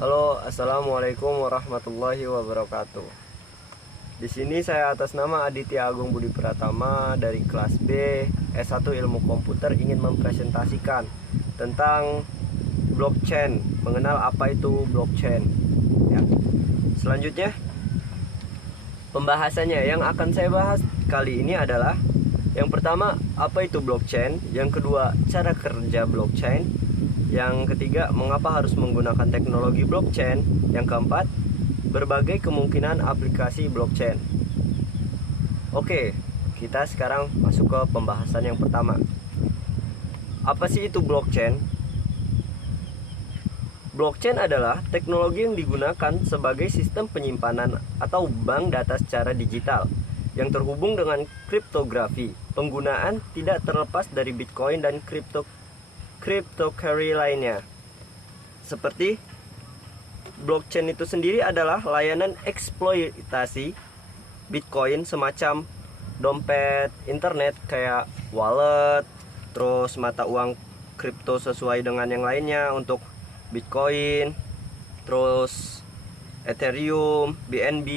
Halo, assalamualaikum warahmatullahi wabarakatuh. Di sini saya atas nama Aditya Agung Budi Pratama dari kelas B S1 Ilmu Komputer ingin mempresentasikan tentang blockchain, mengenal apa itu blockchain. Ya. Selanjutnya, pembahasannya yang akan saya bahas kali ini adalah yang pertama, apa itu blockchain, yang kedua, cara kerja blockchain, yang ketiga, mengapa harus menggunakan teknologi blockchain, yang keempat, berbagai kemungkinan aplikasi blockchain. Oke, kita sekarang masuk ke pembahasan yang pertama. Apa sih itu blockchain? Blockchain adalah teknologi yang digunakan sebagai sistem penyimpanan atau bank data secara digital yang terhubung dengan kriptografi. Penggunaan tidak terlepas dari Bitcoin dan cryptocurrency lainnya. Seperti blockchain itu sendiri adalah layanan eksploitasi Bitcoin semacam dompet internet kayak wallet, terus mata uang kripto sesuai dengan yang lainnya untuk Bitcoin, terus Ethereum, BNB,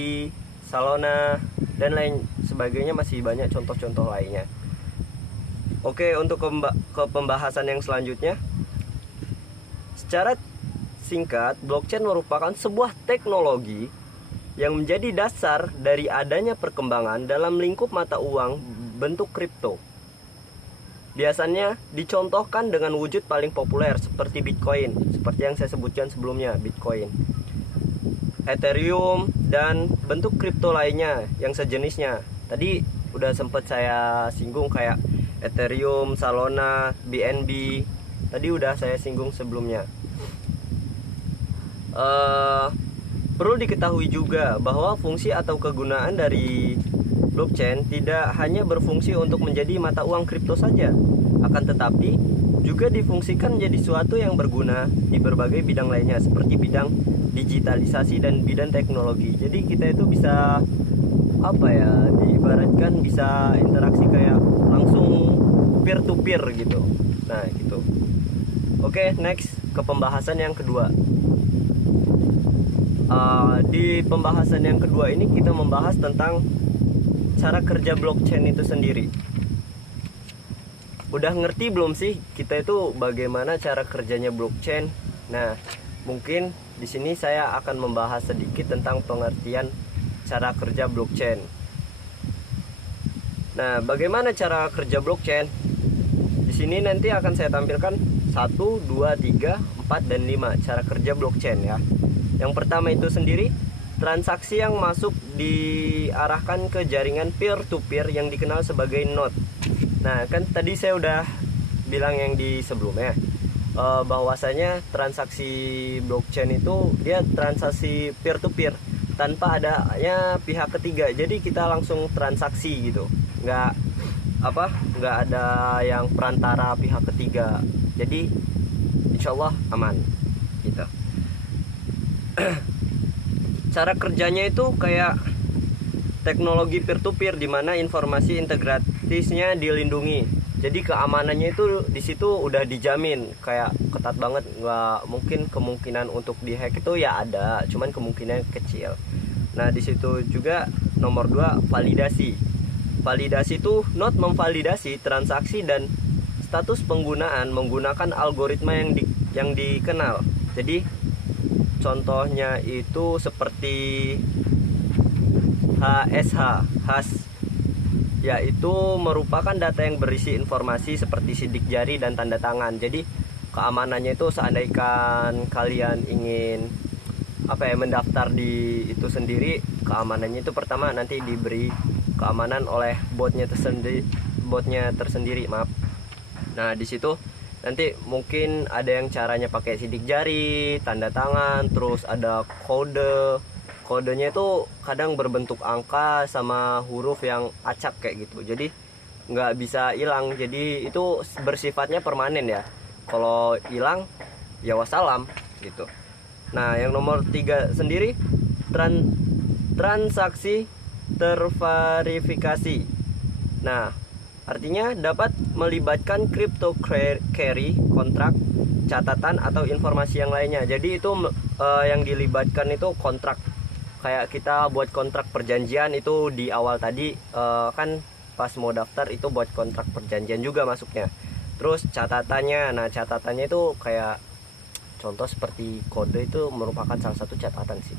Solana, dan lain sebagainya, masih banyak contoh-contoh lainnya. Oke, untuk ke pembahasan yang selanjutnya. Secara singkat, blockchain merupakan sebuah teknologi yang menjadi dasar dari adanya perkembangan dalam lingkup mata uang bentuk kripto. Biasanya dicontohkan dengan wujud paling populer seperti Bitcoin, seperti yang saya sebutkan sebelumnya, Bitcoin, Ethereum, dan bentuk kripto lainnya yang sejenisnya. Tadi udah sempat saya singgung kayak Ethereum, Solana, BNB. Tadi udah saya singgung sebelumnya. Perlu diketahui juga bahwa fungsi atau kegunaan dari blockchain tidak hanya berfungsi untuk menjadi mata uang kripto saja, akan tetapi juga difungsikan menjadi suatu yang berguna di berbagai bidang lainnya, seperti bidang digitalisasi dan bidang teknologi. Jadi kita itu bisa diibaratkan bisa interaksi kayak langsung peer to peer gitu. Nah, gitu. Oke, next ke pembahasan yang kedua. Di pembahasan yang kedua ini kita membahas tentang cara kerja blockchain itu sendiri. Udah ngerti belum sih kita itu bagaimana cara kerjanya blockchain? Nah, mungkin di sini saya akan membahas sedikit tentang pengertian cara kerja blockchain. Nah, bagaimana cara kerja blockchain? Di sini nanti akan saya tampilkan 1, 2, 3, 4, dan 5 cara kerja blockchain ya. Yang pertama itu sendiri, transaksi yang masuk diarahkan ke jaringan peer-to-peer yang dikenal sebagai node. Nah, kan tadi saya udah bilang yang di sebelumnya, bahwasanya transaksi blockchain itu dia transaksi peer-to-peer tanpa adanya pihak ketiga. Jadi kita langsung transaksi gitu, nggak ada yang perantara pihak ketiga. Jadi insyaallah aman gitu. Cara kerjanya itu kayak teknologi peer-to-peer di mana informasi integratisnya dilindungi. Jadi keamanannya itu di situ udah dijamin, kayak ketat banget, nggak mungkin kemungkinan untuk dihack itu ya ada, cuman kemungkinan kecil. Nah, di situ juga nomor 2, validasi. Validasi itu node memvalidasi transaksi dan status penggunaan menggunakan algoritma yang dikenal. Jadi contohnya itu seperti hash, yaitu merupakan data yang berisi informasi seperti sidik jari dan tanda tangan. Jadi keamanannya itu seandainya kalian ingin mendaftar di itu sendiri, keamanannya itu pertama nanti diberi keamanan oleh botnya tersendiri, maaf. Nah, di situ nanti mungkin ada yang caranya pakai sidik jari, tanda tangan, terus ada kodenya itu kadang berbentuk angka sama huruf yang acak kayak gitu, jadi nggak bisa hilang. Jadi itu bersifatnya permanen ya, kalau hilang ya wassalam gitu. Nah, yang nomor 3 sendiri, transaksi terverifikasi. Nah, artinya dapat melibatkan cryptocurrency kontrak catatan atau informasi yang lainnya. Jadi itu yang dilibatkan itu kontrak, kayak kita buat kontrak perjanjian itu di awal tadi, kan pas mau daftar itu buat kontrak perjanjian juga masuknya. Terus catatannya, nah catatannya itu kayak contoh seperti kode itu merupakan salah satu catatan sih,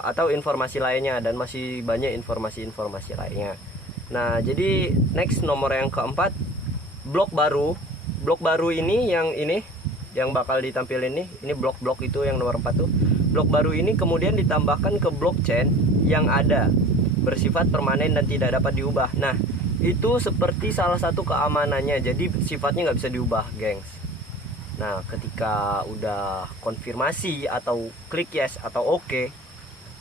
atau informasi lainnya, dan masih banyak informasi-informasi lainnya. Nah jadi next, nomor yang keempat, blok baru. Blok baru ini yang bakal ditampilin ini blok-blok itu yang nomor 4 tuh. Blok baru ini kemudian ditambahkan ke blockchain yang ada, bersifat permanen dan tidak dapat diubah. Nah itu seperti salah satu keamanannya, jadi sifatnya nggak bisa diubah, gengs. Nah ketika udah konfirmasi atau klik yes atau oke,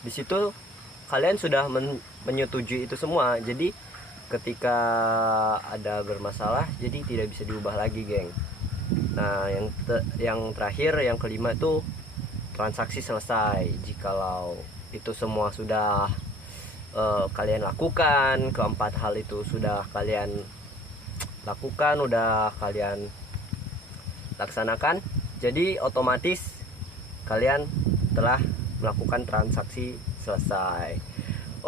di situ kalian sudah menyetujui itu semua. Jadi ketika ada bermasalah, jadi tidak bisa diubah lagi, geng. Nah yang terakhir, yang kelima itu transaksi selesai. Jikalau itu semua sudah kalian lakukan, keempat hal itu sudah kalian lakukan, udah kalian laksanakan, jadi otomatis kalian telah melakukan transaksi selesai.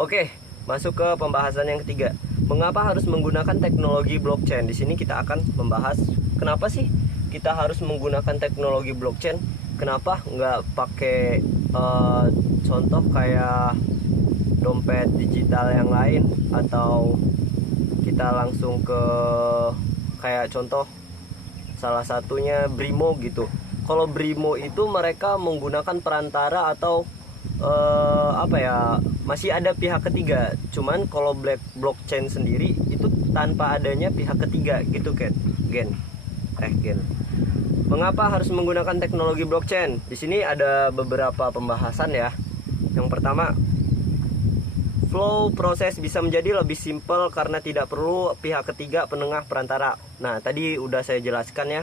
Oke, masuk ke pembahasan yang ketiga. Mengapa harus menggunakan teknologi blockchain? Di sini kita akan membahas kenapa sih kita harus menggunakan teknologi blockchain. Kenapa nggak pakai contoh kayak dompet digital yang lain, atau kita langsung ke kayak contoh salah satunya Brimo gitu. Kalau Brimo itu mereka menggunakan perantara atau masih ada pihak ketiga. Cuman kalau blockchain sendiri itu tanpa adanya pihak ketiga gitu kan, Gen. Mengapa harus menggunakan teknologi blockchain? Di sini ada beberapa pembahasan ya. Yang pertama, flow proses bisa menjadi lebih simpel karena tidak perlu pihak ketiga penengah perantara. Nah tadi udah saya jelaskan ya.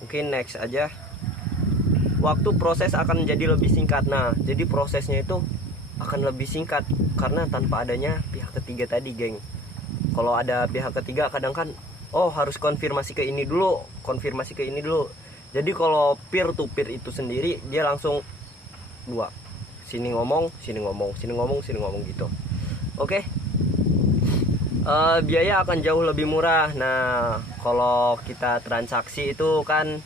Mungkin next aja. Waktu proses akan menjadi lebih singkat. Nah jadi prosesnya itu akan lebih singkat karena tanpa adanya pihak ketiga tadi, geng. Kalau ada pihak ketiga kadang kan harus konfirmasi ke ini dulu, konfirmasi ke ini dulu. Jadi kalau peer to peer itu sendiri, dia langsung dua, sini ngomong gitu. Oke. Biaya akan jauh lebih murah. Nah kalau kita transaksi itu kan,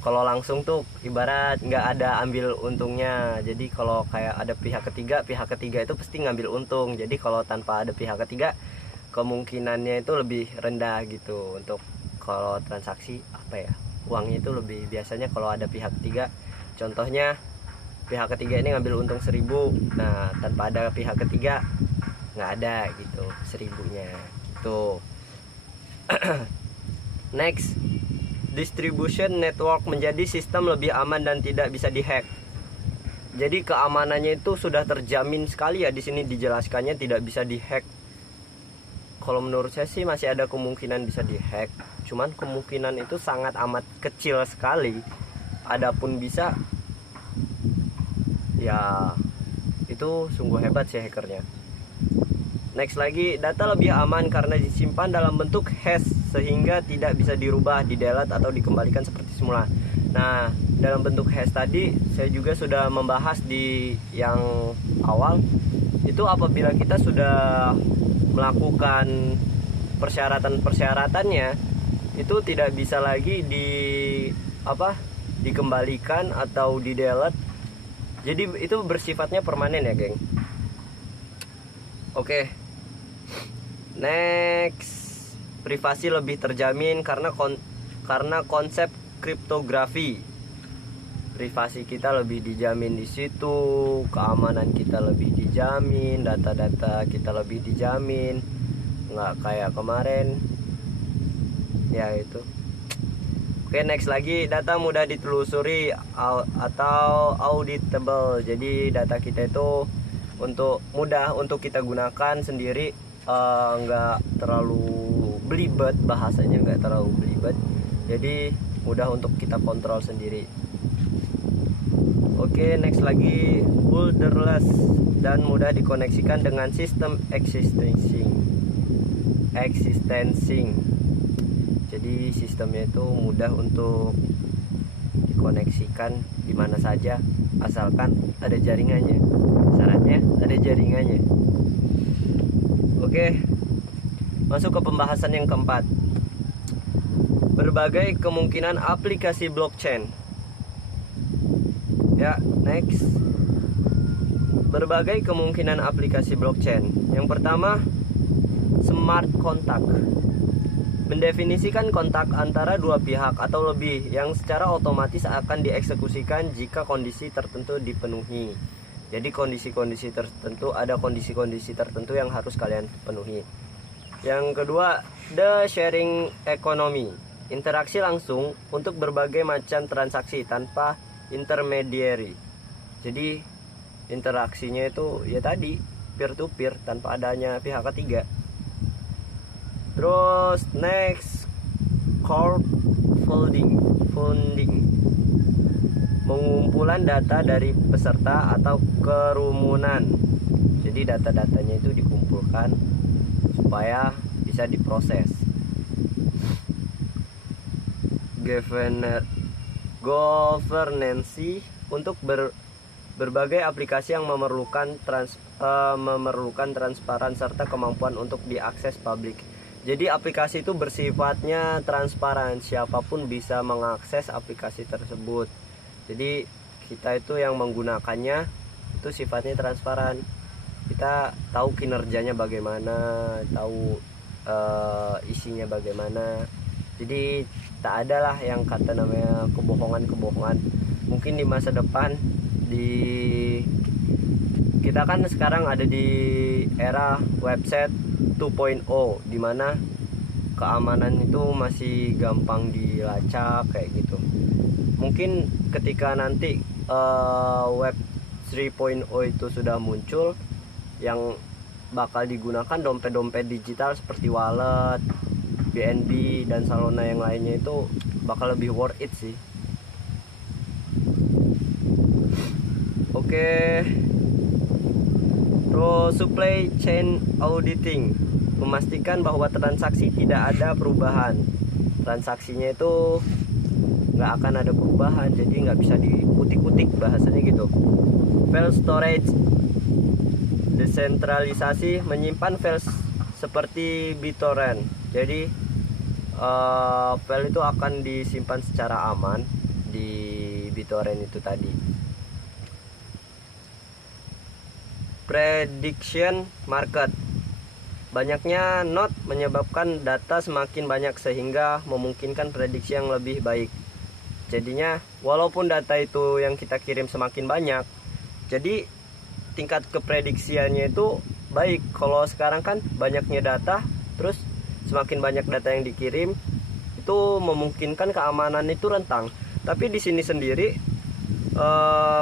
kalau langsung tuh ibarat nggak ada ambil untungnya. Jadi kalau kayak ada pihak ketiga itu pasti ngambil untung. Jadi kalau tanpa ada pihak ketiga, kemungkinannya itu lebih rendah gitu. Untuk kalau transaksi uangnya itu lebih, biasanya kalau ada pihak ketiga, contohnya pihak ketiga ini ngambil untung 1.000. Nah tanpa ada pihak ketiga nggak ada gitu 1.000-nya gitu. Next, distribution network menjadi sistem lebih aman dan tidak bisa dihack. Jadi keamanannya itu sudah terjamin sekali ya. Di sini dijelaskannya tidak bisa dihack. Kalau menurut saya sih masih ada kemungkinan bisa dihack, cuman kemungkinan itu sangat amat kecil sekali. Adapun bisa, ya itu sungguh hebat sih hackernya. Next lagi, data lebih aman karena disimpan dalam bentuk hash sehingga tidak bisa dirubah, di-delete atau dikembalikan seperti semula. Nah, dalam bentuk hash tadi saya juga sudah membahas di yang awal. Itu apabila kita sudah melakukan persyaratan-persyaratannya, itu tidak bisa lagi dikembalikan atau di-delete. Jadi itu bersifatnya permanen ya, geng. Oke. Next, privasi lebih terjamin karena konsep kriptografi. Privasi kita lebih dijamin di situ, keamanan kita lebih dijamin, data-data kita lebih dijamin. Nggak kayak kemarin. Ya itu. Oke, next lagi, data mudah ditelusuri atau auditable. Jadi data kita itu mudah untuk kita gunakan sendiri, nggak terlalu belibet, bahasanya nggak terlalu belibet, jadi mudah untuk kita kontrol sendiri. Oke, next lagi, borderless dan mudah dikoneksikan dengan sistem existing. Jadi sistemnya itu mudah untuk dikoneksikan di mana saja asalkan ada jaringannya. Syaratnya ada jaringannya. Oke, masuk ke pembahasan yang keempat. Berbagai kemungkinan aplikasi blockchain. Ya, next. Berbagai kemungkinan aplikasi blockchain. Yang pertama, smart contract. Mendefinisikan kontak antara dua pihak atau lebih yang secara otomatis akan dieksekusikan jika kondisi tertentu dipenuhi. Jadi kondisi-kondisi tertentu, ada kondisi-kondisi tertentu yang harus kalian penuhi. Yang kedua, the sharing economy. Interaksi langsung untuk berbagai macam transaksi tanpa intermediary. Jadi interaksinya itu ya tadi peer to peer tanpa adanya pihak ketiga. Terus next, crowdfunding, pengumpulan data dari peserta atau kerumunan. Jadi data-datanya itu dikumpulkan supaya bisa diproses. Governance untuk berbagai aplikasi yang memerlukan transparan serta kemampuan untuk diakses publik. Jadi aplikasi itu bersifatnya transparan, siapapun bisa mengakses aplikasi tersebut. Jadi kita itu yang menggunakannya itu sifatnya transparan. Kita tahu kinerjanya bagaimana, tahu isinya bagaimana. Jadi tak ada lah yang kata namanya kebohongan. Mungkin di masa depan kita kan sekarang ada di era website 2.0, dimana keamanan itu masih gampang dilacak kayak gitu. Mungkin ketika nanti web 3.0 itu sudah muncul, yang bakal digunakan dompet-dompet digital seperti wallet, BNB dan Salona yang lainnya itu bakal lebih worth it sih. Oke. Terus supply chain auditing, memastikan bahwa transaksi tidak ada perubahan. Transaksinya itu nggak akan ada perubahan, jadi nggak bisa diutik-utik bahasanya gitu. File storage, desentralisasi, menyimpan file seperti BitTorrent. Jadi file itu akan disimpan secara aman di BitTorrent itu tadi. Prediction market, banyaknya node menyebabkan data semakin banyak sehingga memungkinkan prediksi yang lebih baik. Jadinya walaupun data itu yang kita kirim semakin banyak, jadi tingkat keprediksiannya itu baik. Kalau sekarang kan banyaknya data, terus semakin banyak data yang dikirim, itu memungkinkan keamanan itu rentang. Tapi di sini sendiri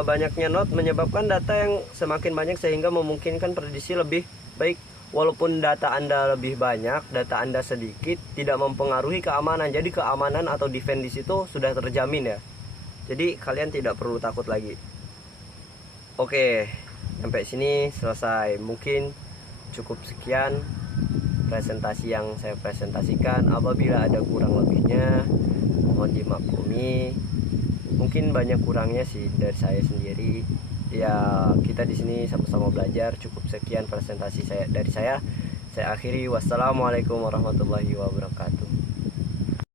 banyaknya node menyebabkan data yang semakin banyak sehingga memungkinkan prediksi lebih baik. Walaupun data Anda lebih banyak, data Anda sedikit, tidak mempengaruhi keamanan. Jadi keamanan atau defense di situ sudah terjamin ya. Jadi kalian tidak perlu takut lagi. Oke, sampai sini selesai. Mungkin cukup sekian presentasi yang saya presentasikan. Apabila ada kurang lebihnya, mohon dimaklumi. Mungkin banyak kurangnya sih dari saya sendiri. Ya, kita di sini sama-sama belajar. Cukup sekian presentasi saya dari saya. Saya akhiri. Wassalamualaikum warahmatullahi wabarakatuh.